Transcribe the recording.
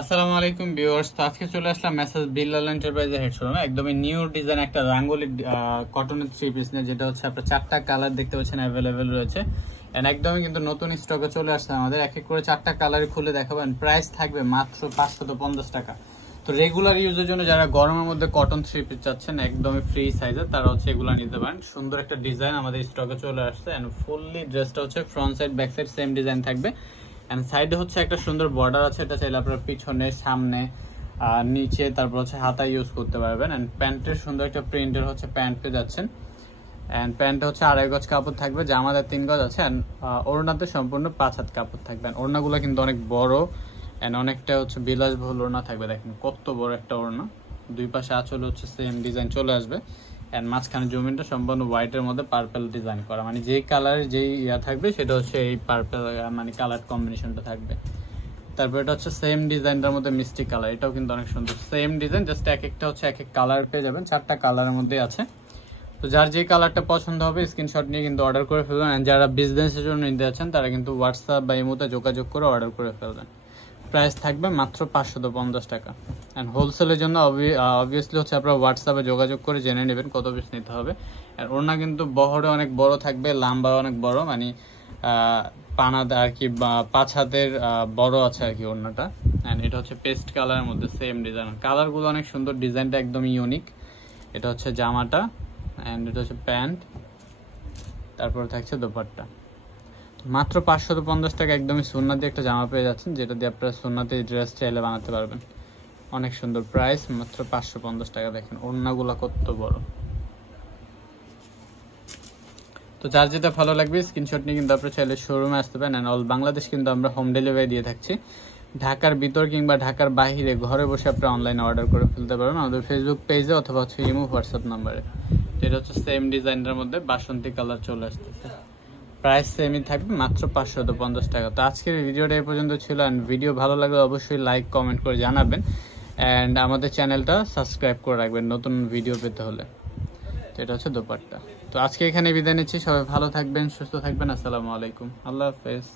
আসসালামু আলাইকুম ভিউয়ার্স, তো আজকে চলে আসলাম মেসার্স বিল্লাল এন্টারপ্রাইজের হেড শোরুমে। একদমই নিউ ডিজাইন একটা রাঙ্গোলি কটনের থ্রি পিস নিয়ে, যেটা হচ্ছে আপনার 4টা কালার দেখতে পাচ্ছেন অ্যাভেলেবেল রয়েছে। এন্ড একদমই কিন্তু নতুন স্টকে চলে আসছে আমাদের। এক এক করে 4টা কালারই খুলে দেখাবেন। প্রাইস থাকবে মাত্র 550 টাকা। তো রেগুলার ইউজের জন্য যারা গরমের মধ্যে কটন থ্রি পিস চাচ্ছেন একদমই ফ্রি সাইজের, তারা হচ্ছে এগুলো নিতে পারেন। সুন্দর একটা ডিজাইন আমাদের স্টকে চলে আসছে। এন্ড ফুললি ড্রেসটা হচ্ছে front side back side same design থাকবে। এন্ড সাইডে হচ্ছে একটা সুন্দর বর্ডার আছে, এটা চাইলে আপনার পিছনে সামনে নিচে তারপর হচ্ছে হাতা ইউজ করতে পারবেন। এন্ড প্যান্টের সুন্দর একটা প্রিন্টের হচ্ছে প্যান্ট পেয়ে যাচ্ছেন। এন্ড প্যান্টে হচ্ছে 2.5 গজ কাপড় থাকবে, জামাতে 3 গজ আছে। এন্ড ওড়নাতে সম্পূর্ণ 5 হাত কাপড় থাকবে। ওড়নাগুলো কিন্তু অনেক বড় এন্ড অনেকটা হচ্ছে বিলাসবহুল ওড়না থাকবে। দেখেন কত বড় একটা ওড়না। দুই পাশে আঁচল হচ্ছে সেম ডিজাইন চলে আসবে। এন্ড মাঝখানে জমিনটা সম্পূর্ণ হোয়াইটের মধ্যে পার্পল ডিজাইন করা, মানে যেই কালারের যেই থাকবে সেটা হচ্ছে এই পার্পল মানে কালার কম্বিনেশনটা থাকবে। তারপর এটা হচ্ছে সেম ডিজাইনটার মধ্যে মিষ্টি কালার, এটাও কিন্তু অনেক সুন্দর। সেম ডিজাইন, জাস্ট এক একটা হচ্ছে এক এক কালার পেয়ে যাবেন। 4টা কালারের মধ্যে আছে। তো যার যে কালারটা পছন্দ হবে স্ক্রিনশট নিয়ে কিন্তু অর্ডার করে ফেলবেন। আর যারা বিজনেসের জন্য নিতে যাচ্ছেন তারা কিন্তু হোয়াটসঅ্যাপ বা ইমোতে যোগাযোগ করে অর্ডার করে ফেলবেন। প্রাইস থাকবে মাত্র 550 টাকা। অ্যান্ড হোলসেলের জন্য অবভিয়াসলি হচ্ছে আপনারা হোয়াটসঅ্যাপে যোগাযোগ করে জেনে নেবেন কত পিস নিতে হবে। আর ওড়না কিন্তু বহরে অনেক বড় থাকবে, লম্বা অনেক বড়, মানে পানাদা আর কি 5 হাতের বড় আছে আর কি ওড়নাটা। অ্যান্ড এটা হচ্ছে পেস্ট কালারের মধ্যে সেম ডিজাইন, কালারগুলো অনেক সুন্দর, ডিজাইনটা একদম ইউনিক। এটা হচ্ছে জামাটা অ্যান্ড এটা হচ্ছে প্যান্ট, তারপরে থাকছে দোপাট্টা। মাত্র 550 টাকা একদমই সুন্নাত দিয়ে একটা জামা পেয়ে যাচ্ছেন, যেটা দিয়ে আপনারা সুন্নাতে ড্রেস চাইলে বানাতে পারবেন। অনেক সুন্দর প্রাইস, মাত্র 550 টাকা। দেখেন ওড়নাগুলো কত বড়। তো যার যেটা ভালো লাগবে স্ক্রিনশট নিয়ে কিন্তু আপনারা চাইলে শোরুমে আসতে পারেন। অ্যান্ড অল বাংলাদেশ কিন্তু আমরা হোম ডেলিভারি দিয়ে থাকছি। ঢাকার ভিতর কিংবা ঢাকার বাইরে ঘরে বসে আপনারা অনলাইনে অর্ডার করে ফেলতে পারবেন আমাদের ফেসবুক পেজে অথবা হচ্ছে ইমো হোয়াটসঅ্যাপ নাম্বারে। এটা হচ্ছে সেম ডিজাইনের মধ্যে বাসন্তী কালার চলে আসতেছে। প্রাইস সেমই থাকবে, মাত্র 550 টাকা। তো আজকের ভিডিওটা এই পর্যন্ত ছিল। অ্যান্ড ভিডিও ভালো লাগলে অবশ্যই লাইক কমেন্ট করে জানাবেন। অ্যান্ড আমাদের চ্যানেলটা সাবস্ক্রাইব করে রাখবেন নতুন ভিডিও পেতে হলে। তো এটা হচ্ছে দোপাট্টা। তো আজকে এখানে বিদায় নিচ্ছি। সবাই ভালো থাকবেন, সুস্থ থাকবেন। আসসালামু আলাইকুম, আল্লাহ হাফেজ।